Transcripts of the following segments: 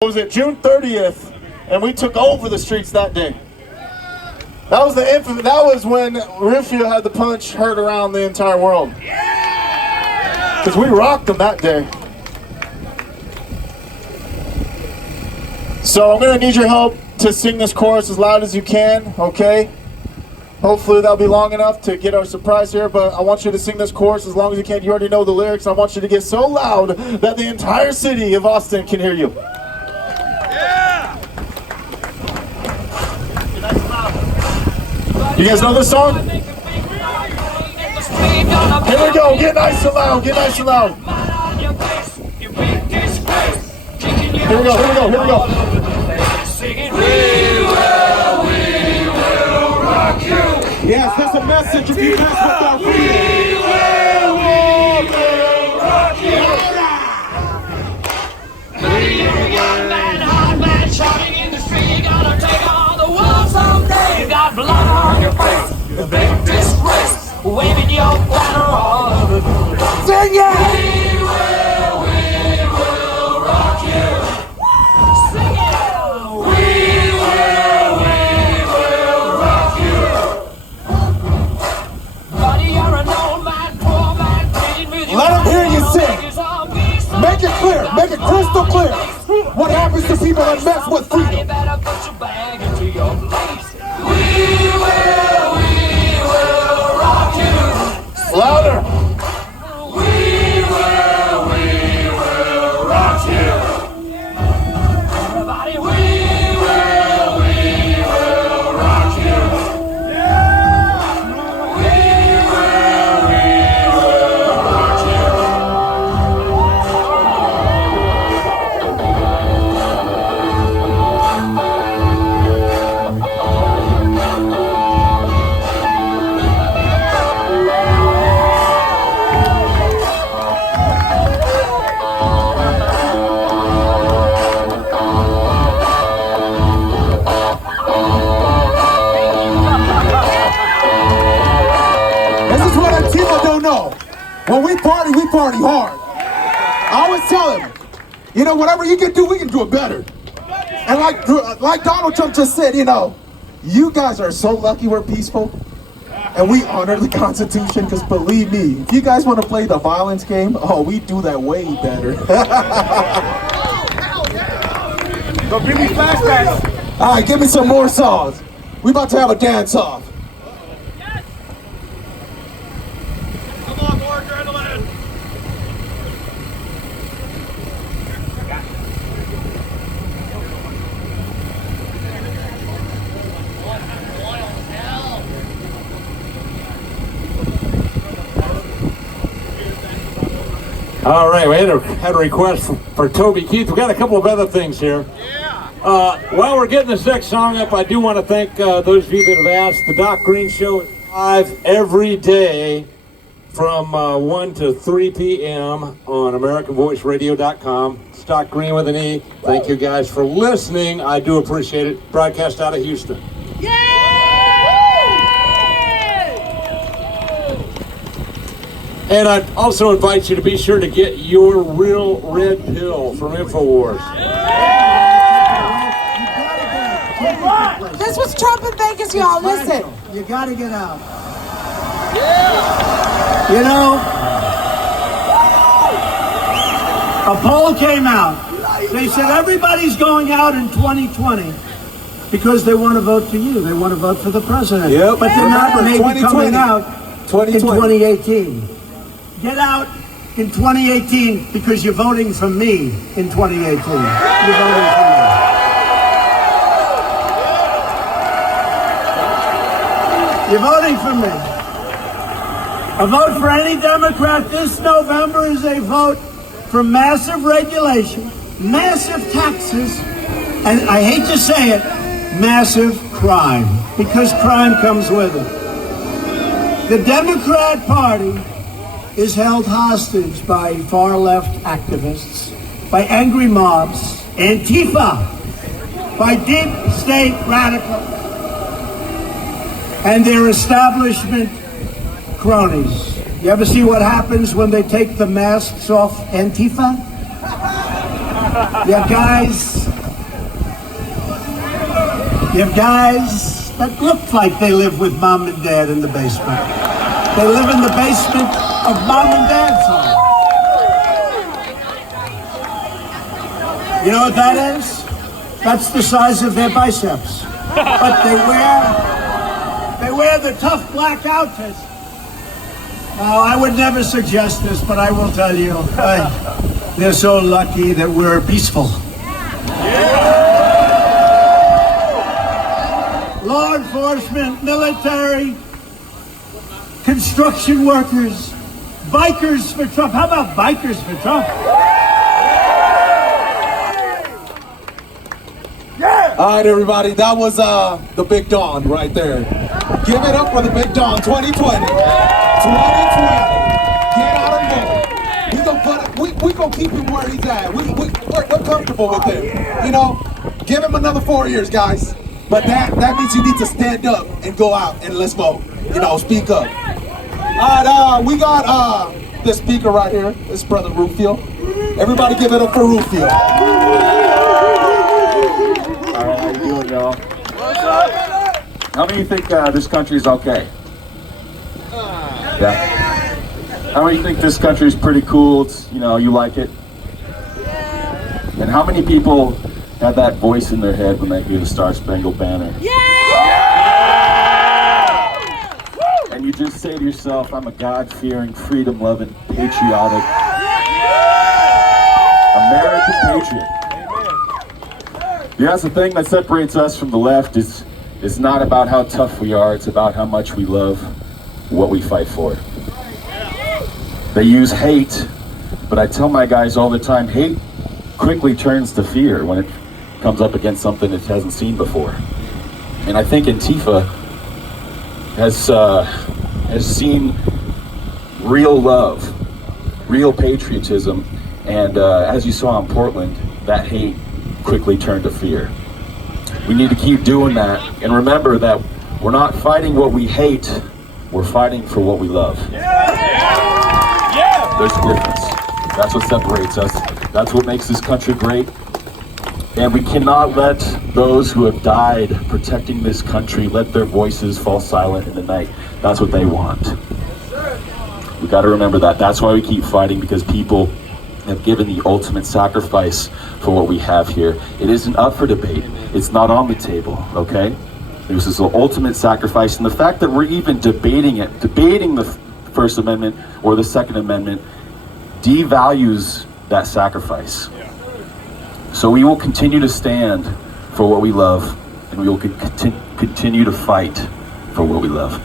Was it June 30th, and we took over the streets that day. That was the infamous. That was when Rufio had the punch heard around the entire world. Because we rocked them that day. So I'm gonna need your help to sing this chorus as loud as you can. Okay? Hopefully that'll be long enough to get our surprise here. But I want you to sing this chorus as long as you can. You already know the lyrics. I want you to get so loud that the entire city of Austin can hear you. You guys know this song? Here we go. Get nice and loud. Get nice and loud. Here we go. Here we go. Here we go. We will rock you. Yes, that's a message. If you mess with our freedom. We will rock you. Young man, hard man, shouting in the street, gonna take on the world someday. You got blood on your face, a big disgrace, waving your banner all over the place. Sing it! We will rock you. Sing it! We will rock you. Buddy, you're an old man, poor man, pleading with you. Let 'em hear you sing. Make it clear, make it crystal clear. What happens to people that mess with freedom? You better put your bag into your place. We will rock you. Louder. We will rock you. Everybody, We will rock you. We will rock you. This is what Antifa don't know. When we party hard. I always tell him, you know, whatever you can do, we can do it better. And like Donald Trump just said, you know, you guys are so lucky we're peaceful. And we honor the Constitution, because believe me, if you guys want to play the violence game, oh, we do that way better. So give me flashbacks. All right, give me some more songs. We about to have a dance off. Come on, more adrenaline. All right, we had a request for Toby Keith. We got a couple of other things here. While we're getting this next song up, I do want to thank those of you that have asked. The Doc Green Show is live every day from 1 to 3 p.m. on AmericanVoiceRadio.com. It's Doc Green with an E. Thank you guys for listening. I do appreciate it. Broadcast out of Houston. And I also invite you to be sure to get your real red pill from InfoWars. This was Trump in Vegas, y'all. Listen. You gotta get out. You know, a poll came out. They said everybody's going out in 2020 because they want to vote for you. They want to vote for the president. Yep. But they're not maybe coming out in 2018. Get out in 2018 because you're voting for me in 2018. You're voting for me. You're voting for me. A vote for any Democrat this November is a vote for massive regulation, massive taxes, and I hate to say it, massive crime, because crime comes with it. The Democrat Party is held hostage by far-left activists, by angry mobs, Antifa, by deep state radicals, and their establishment cronies. You ever see what happens when they take the masks off Antifa? They're guys You have guys that look like they live with mom and dad in the basement. They live in the basement of mom and dad's home. You know what that is? That's the size of their biceps. But they wear the tough black outfits. Now, I would never suggest this, but I will tell you, they're so lucky that we're peaceful. Law enforcement, military, construction workers, bikers for Trump. How about bikers for Trump? All right, everybody, that was the Big Don right there. Give it up for the Big Don 2020. 2020. Get out and vote. We gonna keep him where he's at. We're comfortable with him. You know, give him another 4 years, guys. But that means you need to stand up and go out and let's vote. You know, speak up. All right, we got the speaker right here. This brother Rufio. Everybody give it up for Rufio. Alright, how you doing, y'all? How many think this country is okay? Yeah. How many think this country is pretty cool? It's, you know, you like it? And how many people have that voice in their head when they hear the Star Spangled Banner? And you just say to yourself, I'm a God-fearing, freedom-loving, patriotic, American patriot. Yeah, that's the thing that separates us from the left is it's not about how tough we are, it's about how much we love what we fight for. They use hate, but I tell my guys all the time, hate quickly turns to fear when it comes up against something it hasn't seen before. And I think Antifa has seen real love, real patriotism, and as you saw in Portland, that hate quickly turned to fear. We need to keep doing that and remember that we're not fighting what we hate, we're fighting for what we love. There's a difference. That's what separates us. That's what makes this country great. And we cannot let those who have died protecting this country, let their voices fall silent in the night. That's what they want. We got to remember that. That's why we keep fighting, because people have given the ultimate sacrifice for what we have here. It isn't up for debate. It's not on the table, okay? This is the ultimate sacrifice. And the fact that we're even debating the First Amendment or the Second Amendment devalues that sacrifice. So we will continue to stand for what we love, and we will continue to fight for what we love.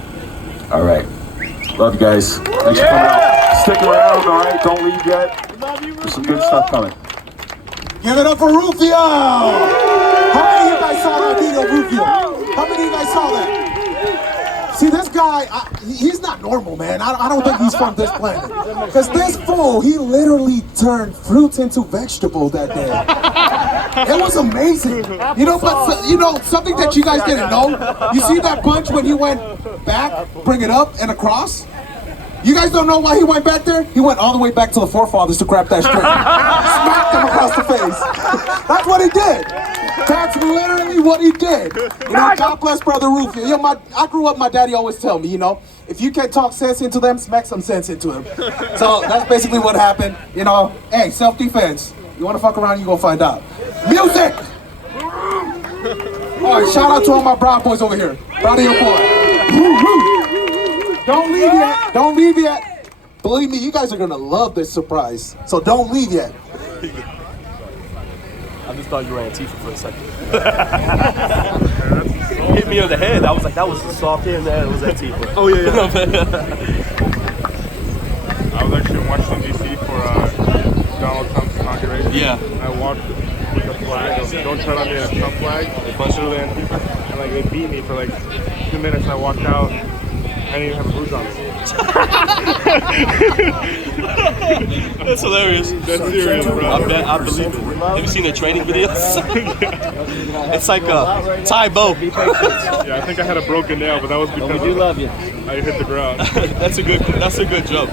All right. Love you guys. Thanks for coming out. Stick around, all right? Don't leave yet. There's some good stuff coming. Give it up for Rufio! How many of you guys saw that video, Rufio? How many of you guys saw that? See, this guy, he's not normal, man. I don't think he's from this planet. Because this fool, he literally turned fruits into vegetables that day. It was amazing. You know, but you know, something that you guys didn't know, you see that punch when he went back, bring it up, and across? You guys don't know why he went back there? He went all the way back to the forefathers to grab that string. Smacked him across the face. That's what he did. That's literally what he did. You know, God bless Brother Rufio. You know, I grew up, my daddy always tell me, you know, if you can't talk sense into them, smack some sense into them. So that's basically what happened. You know, hey, self-defense. You want to fuck around, you gonna find out. Music! All right, shout out to all my Brown boys over here. Proud of your boy. Don't leave yet. Don't leave yet. Believe me, you guys are gonna love this surprise. So don't leave yet. I just thought you were Antifa for a second. Hit me on the head. I was like, that was a soft hand. That was Antifa. Oh yeah. I was actually in Washington D.C. for Donald Trump's inauguration. Yeah. And I walked with the flag. Don't tread on me, a Trump flag. Bunch of Antifa. And like they beat me for like 2 minutes. I walked out. I didn't even have boots on me. That's hilarious. That's serious, bro. I believe it. Have you seen the training videos? It's like a Thai bow. Yeah, I think I had a broken nail, but that was because We do love you. I hit the ground. That's a good joke.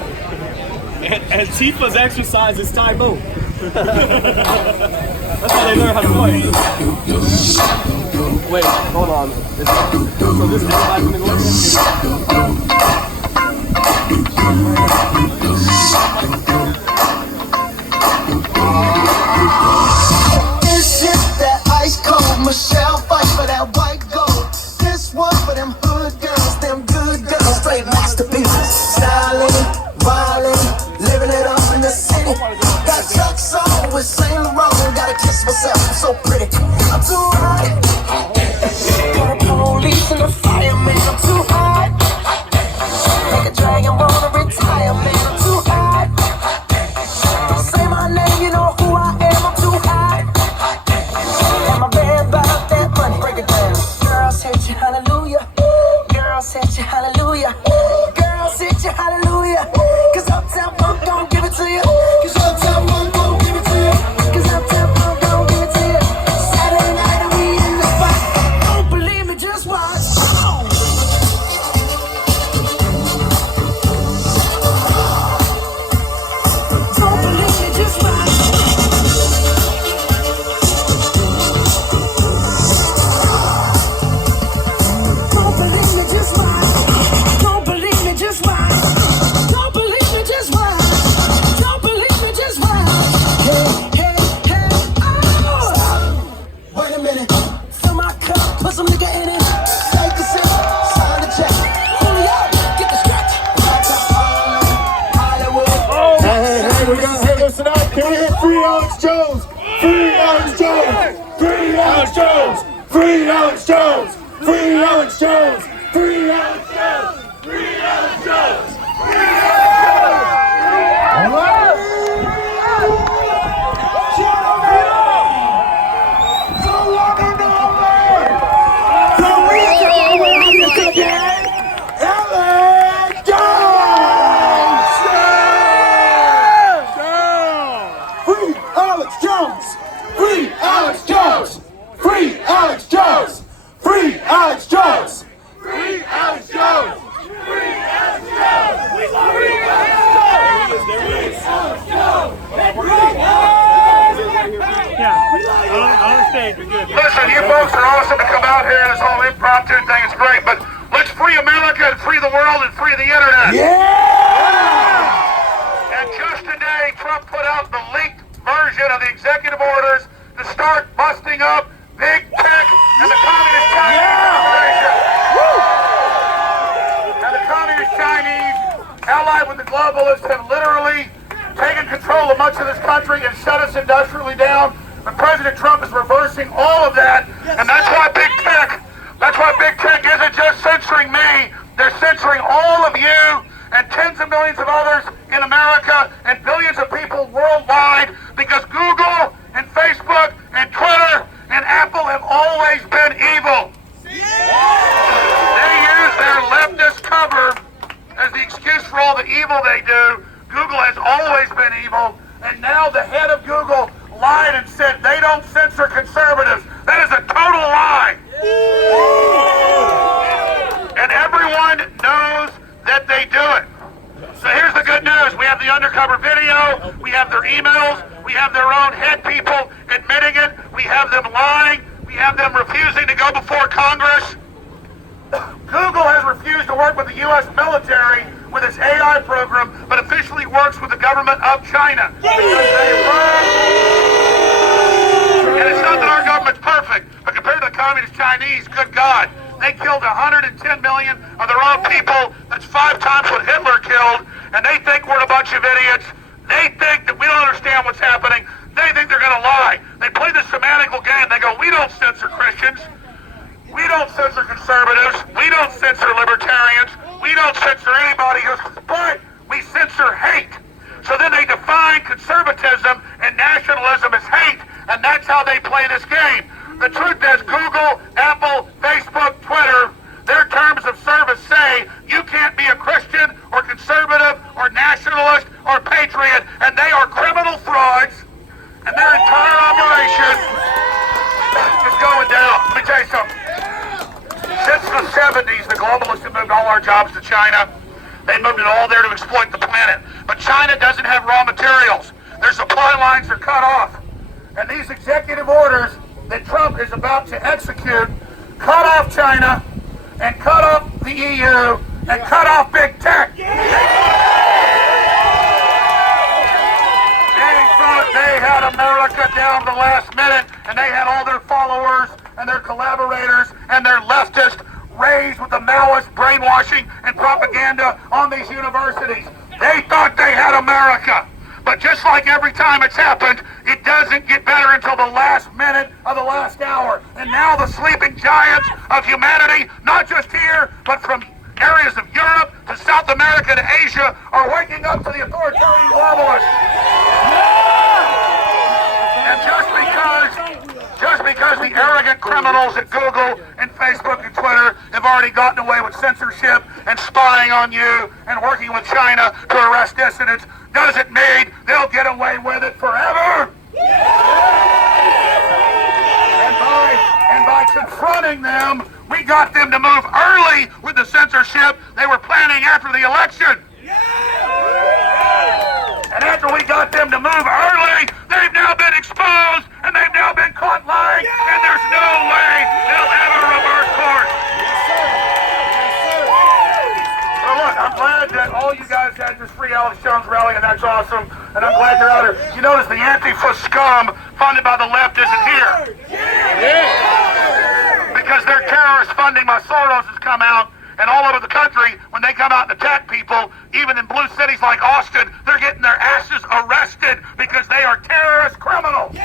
Antifa's exercise is Thai bow. That's how they learn how to fight. Wait, hold on. So this is back in the This is that ice cold Michelle fight for that white gold. This one for them hood girls, them good girls, straight masterpieces. Styling, wilding, living it up in the city. Got Chuck's on with Saint Laurent. Gotta kiss myself, I'm so pretty. I'm too hot. Got a police and a fireman. I'm too hot. Make a dragon wanna retire, man. I'm too hot. Say my name, you know who I am. I'm too hot. And my band about that money. Break it down. Girls hit you, hallelujah. Girls hit you, hallelujah. Girls hit you, hallelujah. Cause Uptown Funk don't give it to you. Cause Uptown Funk don't give it to you. Cause Uptown Funk don't give it to you. Saturday night and we in the spot. Don't believe me, just watch. Don't believe me, just watch. Don't believe me, just watch. Don't believe me, just watch. Don't believe me, just watch. Don't believe me, just watch. Hey, hey, hey, oh! Wait a minute. Fill my cup, put some nigga in it. Take a sip, sign the check. Julio, get the stretch. Hollywood. Hey, listen up. Can we hit free Alex Jones? Free Alex Jones! Free Alex Jones! Free Alex Jones! Free Alex Jones! Free Alex Jones! Free Alex Jones! Free Alex Jones! Free Alex Jones! Free Alex Jones! Free Alex Jones! Free Alex Jones! Free Alex Jones! We want free Listen, you folks are awesome to come out here. This whole impromptu thing is great, but let's free America and free the world and free the internet. Yeah! And just today, Trump put out the leaked version of the executive orders to start busting up big tech and the Communist Chinese Corporation. And the Communist Chinese, allied with the globalists, have literally taken control of much of this country and shut us industrially down. And President Trump is reversing all of that, and that's why big tech isn't just censoring me. They're censoring all of you and tens of millions of others in America and billions of people worldwide, because Google and Facebook and Twitter and Apple have always been evil. They use their leftist cover as the excuse for all the evil they do. Google has always been evil, and now the head of Google lied and said they don't censor conservatives. That is a total lie. And everyone knows that they do it. So here's the good news. We have the undercover video. We have their emails. We have their own head people admitting it. We have them lying. We have them refusing to go before Congress. Google has refused to work with the U.S. military with its AI program, but officially works with the government of China. And it's not that our government's perfect, but compared to the Communist Chinese, good God, they killed 110 million of their own people. That's 5 times what Hitler killed, and they think we're a bunch of idiots. They think that we don't understand what's happening. They think they're going to lie. They play this semantical game. They go, we don't censor Christians. We don't censor conservatives. We don't censor libertarians. We don't censor anybody who's, but we censor hate. So then they define conservatism and nationalism as hate, and that's how they play this game. The truth is, Google, Apple, Facebook, Twitter, their terms of service say you can't be a Christian or conservative or nationalist or patriot, and they are criminal frauds, and their entire operation is going down. Let me tell you something. Since the 70s, the globalists have moved all our jobs to China. They moved it all there to exploit the planet. But China doesn't have raw materials. Their supply lines are cut off. And these executive orders that Trump is about to execute cut off China, and cut off the EU, and cut off big tech. They thought they had America down to the last minute, and they had all their followers and their collaborators and their leftists raised with the Maoist brainwashing and propaganda on these universities. They thought they had America. But just like every time it's happened, it doesn't get better until the last minute of the last hour. And now the sleeping giants of humanity, not just here, but from areas of Europe to South America to Asia, are waking up to the authoritarian globalists. And just because the arrogant criminals at Google and Facebook and Twitter have already gotten away with censorship and spying on you and working with China to arrest dissidents, doesn't mean they'll get away with it forever. And by confronting them, we got them to move early with the censorship they were planning after the election. And after we got them to move early, they've now been exposed and they've now been caught lying, and there's no way they'll ever reverse course. So look, I'm glad that all you guys had this free Alex Jones rally, and that's awesome. And I'm glad you're out here. You notice the Antifa scum funded by the left isn't here. Because their terrorist funding by Soros has come out, and all over the country, when they come out and attack people, even in blue cities like Austin, they're getting their asses arrested because they are terrorist criminals.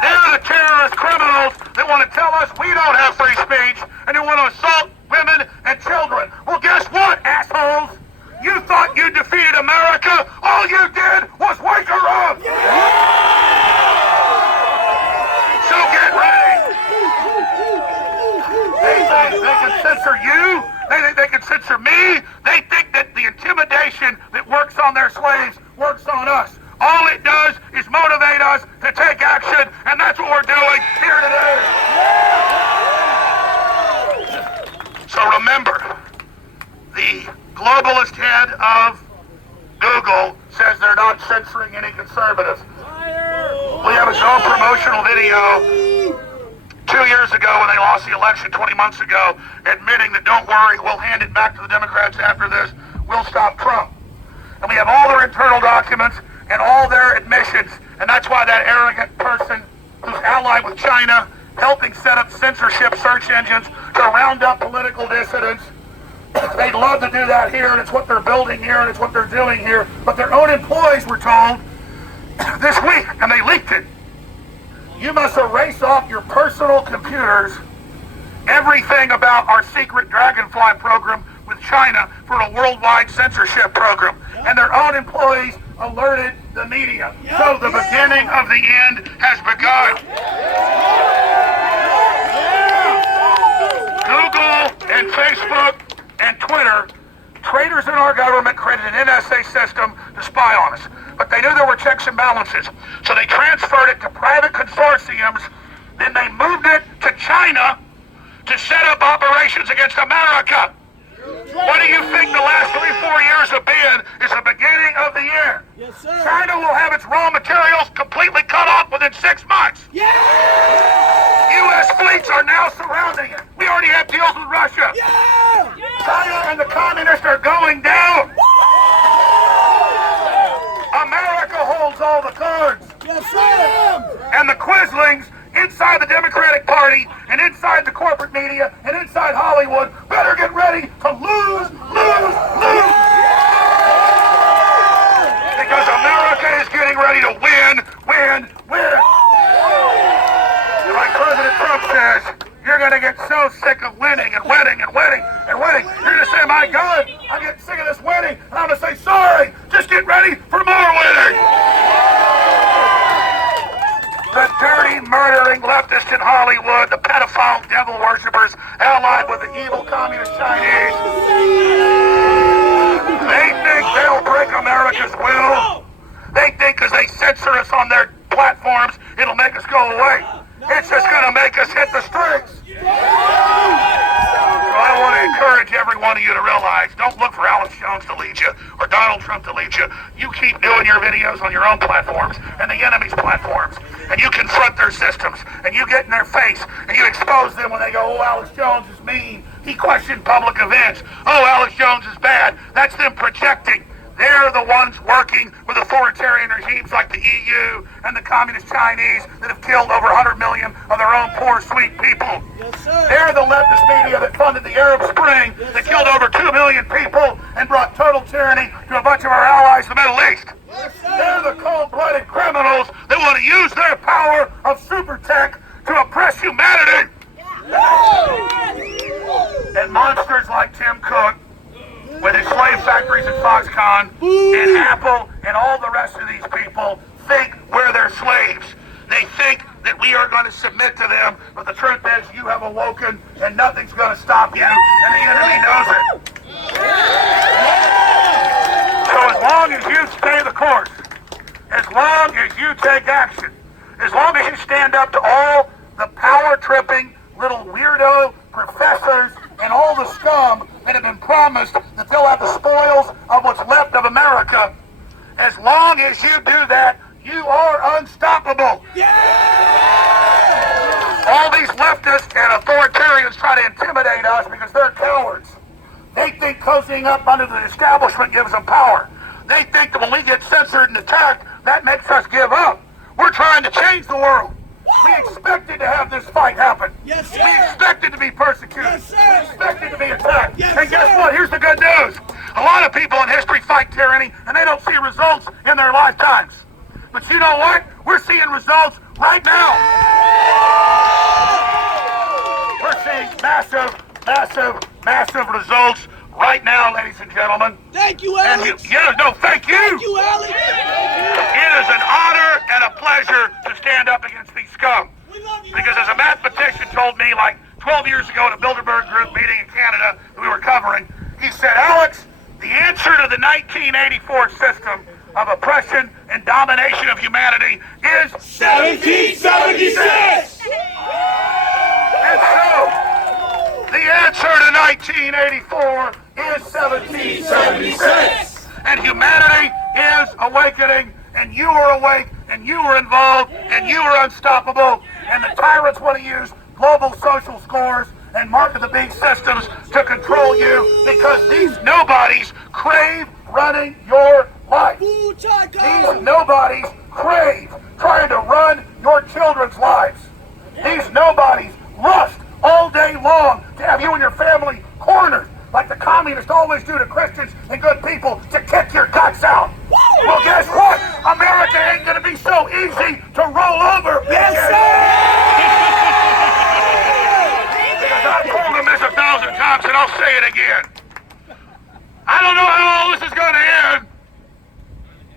They're the terrorist criminals that want to tell us we don't have free speech and who want to assault women and children. Well, guess what, assholes? You thought you defeated America. All you did was wake her up. So get ready. They think they can censor you. They think they can censor me. They think that the intimidation that works on their slaves works on us. All it does is motivate us to take action, and that's what we're doing here today. So remember, the globalist head of Google says they're not censoring any conservatives. We have a Go promotional video 2 years ago when they lost the election 20 months ago, admitting that don't worry, we'll hand it back to the Democrats after this. We'll stop Trump. And we have all their internal documents and all their admissions, and that's why that arrogant person who's allied with China, helping set up censorship search engines to round up political dissidents, they'd love to do that here, and it's what they're building here, and it's what they're doing here. But their own employees were told this week, and they leaked it, you must erase off your personal computers everything about our secret Dragonfly program with China for a worldwide censorship program. And their own employees alerted the media. So the beginning of the end has begun. Google and Facebook and Twitter, traitors in our government, created an NSA system to spy on us. But they knew there were checks and balances. So they transferred it to private consortiums. Then they moved it to China to set up operations against America. What do you think the last 3-4 years have been? Is the beginning of the end. Yes, sir. China will have its raw materials completely cut off within 6 months. Yeah! U.S. fleets are now surrounding it. We already have deals with Russia. Yeah! China and the communists are going down. America holds all the cards. Yes, sir. And the Quislings inside the Democratic Party and inside the corporate media and inside Hollywood better get ready to lose. Because America is getting ready to win. And like President Trump says, you're going to get so sick of winning. You're going to say, my God, I'm getting sick of this winning. And I'm going to say, sorry, just get ready for more winning. The dirty, murdering leftists in Hollywood, the pedophile devil worshippers allied with the evil communist Chinese. They think they'll break America's will. They think because they censor us on their platforms, it'll make us go away. It's just going to make us hit the streets. So I want to encourage every one of you to realize, don't look for Alex Jones to lead you or Donald Trump to lead you. You keep doing your videos on your own platforms and the enemy's platforms, and you confront their systems, and you get in their face, and you expose them when they go, oh, Alex Jones is mean. He questioned public events. Oh, Alex Jones is bad. That's them projecting. They're the ones working with authoritarian regimes like the EU and the communist Chinese that have killed over 100 million of their own poor, sweet people. They're the leftist media that funded the Arab Spring that killed over 2 million people and brought total tyranny to a bunch of our allies in the Middle East. They're the cold-blooded criminals that want to use their power of super tech to oppress humanity. And monsters like Tim Cook, with his slave factories at Foxconn, and Apple, and all the rest of these people think we're their slaves. They think that we are going to submit to them, but the truth is you have awoken, and nothing's going to stop you, and the enemy knows it. So as long as you stay the course, as long as you take action, as long as you stand up to all the power-tripping little weirdo professors and all the scum that have been promised that they'll have the spoils of what's left of America, as long as you do that, you are unstoppable. All these leftists and authoritarians try to intimidate us because they're cowards. They think cozying up under the establishment gives them power. They think that when we get censored and attacked, that makes us give up. We're trying to change the world. We expected to have this fight happen. Yes, sir. We expected to be persecuted. Yes, sir. We expected to be attacked. Yes, and guess sir. what? Here's the good news. A lot of people in history fight tyranny, and they don't see results in their lifetimes. But you know what? We're seeing results right now. We're seeing massive, massive, massive results right now, ladies and gentlemen. Thank you, And Alex. thank you. Thank you, Alex. It is an honor and a pleasure to stand up against these scum. We love you. Because as a mathematician told me like 12 years ago at a Bilderberg Group meeting in Canada that we were covering, he said, Alex, the answer to the 1984 system of oppression and domination of humanity is 1776! And so, the answer to 1984 is 1776. And humanity is awakening, and you are awake, and you are involved, and you are unstoppable. And the tyrants want to use global social scores and mark of the beast systems to control you because these nobodies crave running your life. These nobodies crave trying to run your children's lives. These nobodies lust all day long to have you and your family cornered, like the communists always do to Christians and good people, to kick your guts out. Well, guess what? America ain't going to be so easy to roll over, bitches. Because I've told them this 1,000 times, and I'll say it again. I don't know how all this is going to end,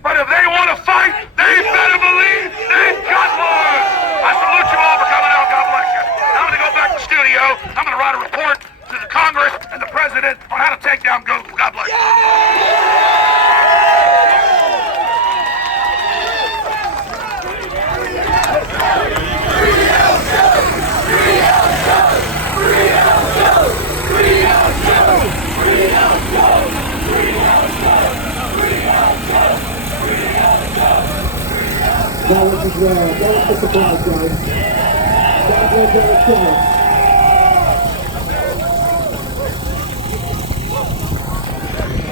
but if they want to fight, they better believe they've got one. I salute you all for coming out. God bless you. I'm going to go back to the studio. I'm going to write a report to the Congress and the President on how to take down Google. God bless you. That was a surprise, guys. That was a surprise.